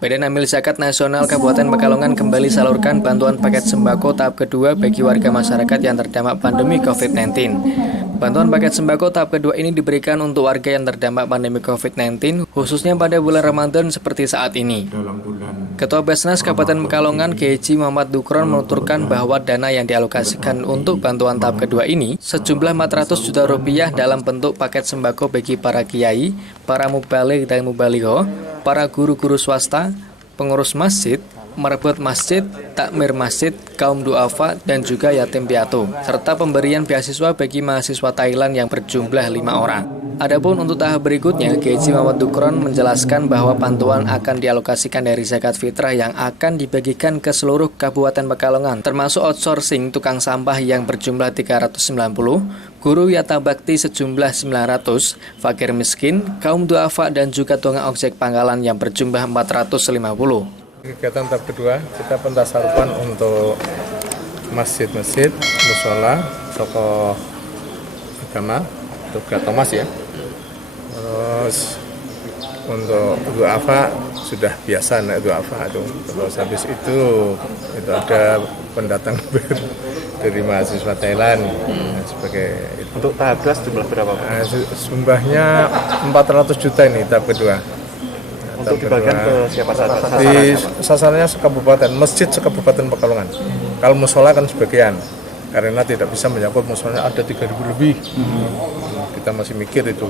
Badan Amil Zakat Nasional Kabupaten Pekalongan kembali salurkan bantuan paket sembako tahap kedua bagi warga masyarakat yang terdampak pandemi COVID-19. Bantuan paket sembako tahap kedua ini diberikan untuk warga yang terdampak pandemi COVID-19, khususnya pada bulan Ramadan seperti saat ini. Ketua Basnas Kabupaten Pekalongan, Kiai Muhammad Dukron menuturkan bahwa dana yang dialokasikan untuk bantuan tahap kedua ini sejumlah 400 juta rupiah dalam bentuk paket sembako bagi para kiai, para mubaligh dan mubaligho, para guru-guru swasta, pengurus masjid, merebut masjid, takmir masjid, kaum duafa, dan juga yatim piatu, serta pemberian beasiswa bagi mahasiswa Thailand yang berjumlah 5 orang. Adapun untuk tahap berikutnya, Kiai Muhammad Dukron menjelaskan bahwa bantuan akan dialokasikan dari zakat fitrah yang akan dibagikan ke seluruh Kabupaten Pekalongan, termasuk outsourcing tukang sampah yang berjumlah 390, guru yata bakti sejumlah 900, fakir miskin, kaum duafa, dan juga tukang ojek pangkalan yang berjumlah 450. Kegiatan tahap kedua, kita pentasarupan untuk masjid-masjid, mushola, tokoh agama, untuk Thomas ya. Terus untuk duafa sudah biasa naik duafa itu. Terus habis itu ada pendatang dari mahasiswa Thailand sebagai itu. Untuk tahap kelas jumlah berapa? Jumlahnya 400 juta ini tahap kedua. Untuk dibagikan ke siapa saja? Sasarannya sekabupaten, masjid sekabupaten Pekalongan. Kalau musola kan sebagian, karena tidak bisa menyangkut musolanya ada 3.000 lebih. Kita masih mikir itu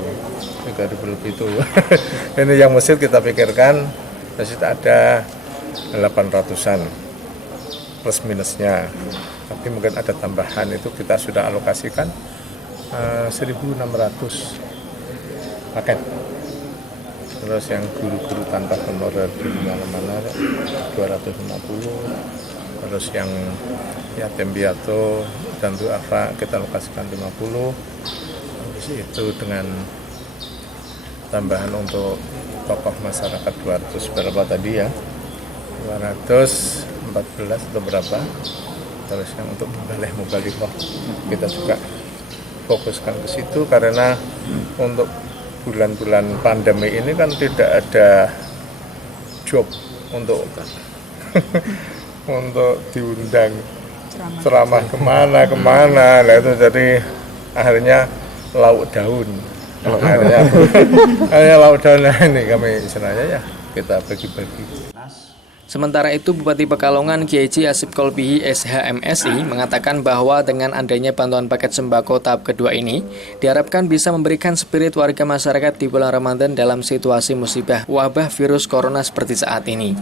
3.000 lebih itu. Ini yang masjid kita pikirkan, masjid ada 800-an plus minusnya. Tapi mungkin ada tambahan, itu kita sudah alokasikan 1.600 paket. Terus yang guru-guru tanpa honorer di mana-mana 250. Terus yang yatim piatu dan duafa kita alokasikan 50. Habis itu dengan tambahan untuk tokoh masyarakat 200 berapa tadi ya? 214 atau berapa? Terus yang untuk mubaligh kita juga fokuskan ke situ karena untuk bulan-bulan pandemi ini kan tidak ada job untuk untuk diundang ceramah kemana, nah itu jadi akhirnya lauk daun. Akhirnya lauk daun ini kami istilahnya ya kita bagi-bagi. Sementara itu, Bupati Pekalongan Kiai Asip Kolbihi SHMSI mengatakan bahwa dengan adanya bantuan paket sembako tahap kedua ini, diharapkan bisa memberikan spirit warga masyarakat di bulan Ramadan dalam situasi musibah wabah virus corona seperti saat ini.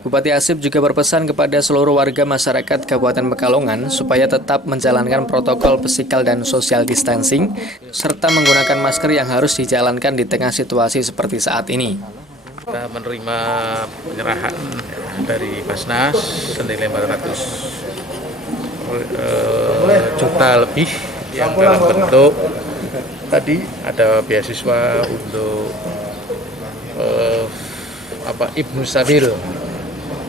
Bupati Asip juga berpesan kepada seluruh warga masyarakat Kabupaten Pekalongan supaya tetap menjalankan protokol physical dan social distancing, serta menggunakan masker yang harus dijalankan di tengah situasi seperti saat ini. Kita menerima penyerahan dari Basnas senilai 400 juta lebih yang dalam bentuk tadi ada beasiswa untuk Ibnu Sabil,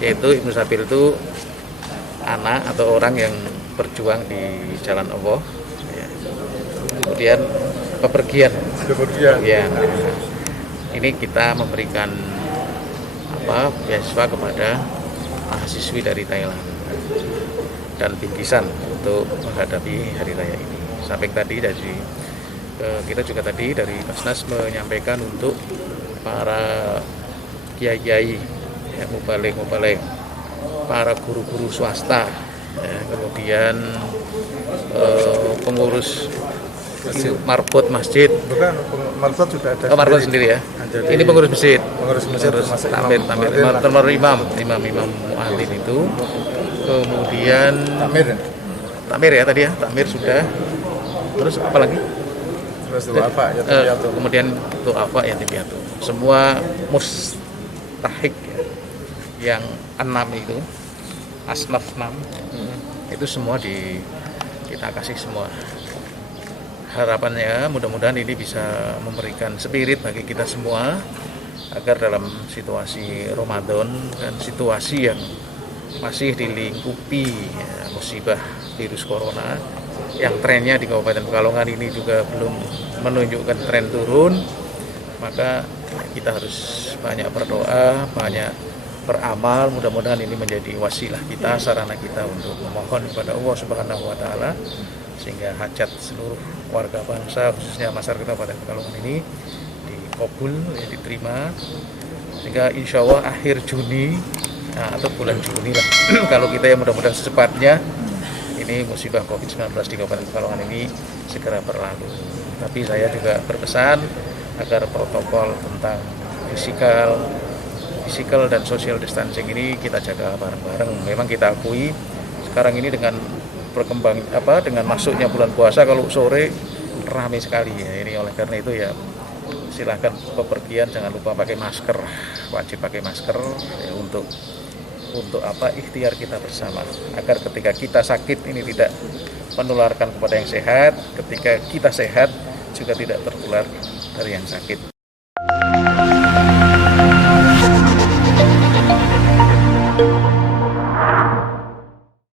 yaitu Ibnu Sabil itu anak atau orang yang berjuang di jalan Allah, ya. Kemudian bepergian. Ya. Ini kita memberikan beasiswa kepada mahasiswi dari Thailand dan bingkisan untuk menghadapi hari raya ini. Samping tadi kita juga tadi dari Basnas menyampaikan untuk para kiai-kiai, ya, mubaligh, para guru-guru swasta, ya, kemudian pengurus marbot masjid. Bukan, marbot sudah ada. Marbot sendiri ya. Jadi, ini pengurus masjid. Tamir Imam muadzin itu. Kemudian takmir ya tadi ya, takmir sudah. Terus apa lagi? Terus duafa ya, kemudian duafa yatim piatu. Semua mustahik yang 6 itu, asnaf 6 itu semua kita kasih semua. Harapannya mudah-mudahan ini bisa memberikan spirit bagi kita semua agar dalam situasi Ramadan dan situasi yang masih dilingkupi musibah virus corona yang trennya di Kabupaten Pekalongan ini juga belum menunjukkan tren turun, maka kita harus banyak berdoa, banyak beramal. Mudah-mudahan ini menjadi wasilah kita, sarana kita untuk memohon kepada Allah Subhanahu wa taala sehingga hajat seluruh warga bangsa khususnya masyarakat Kabupaten Pekalongan ini dikabul, ya, diterima, sehingga insya Allah akhir Juni atau bulan Juni lah kalau kita yang mudah-mudahan secepatnya ini musibah COVID-19 di Kabupaten Pekalongan ini segera berlalu. Tapi saya juga berpesan agar protokol tentang fisikal dan social distancing ini kita jaga bareng-bareng. Memang kita akui sekarang ini dengan dengan masuknya bulan puasa, kalau sore ramai sekali ya. Ini oleh karena itu ya silahkan bepergian jangan lupa pakai masker, wajib pakai masker ya, untuk ikhtiar kita bersama agar ketika kita sakit ini tidak menularkan kepada yang sehat, ketika kita sehat juga tidak tertular dari yang sakit.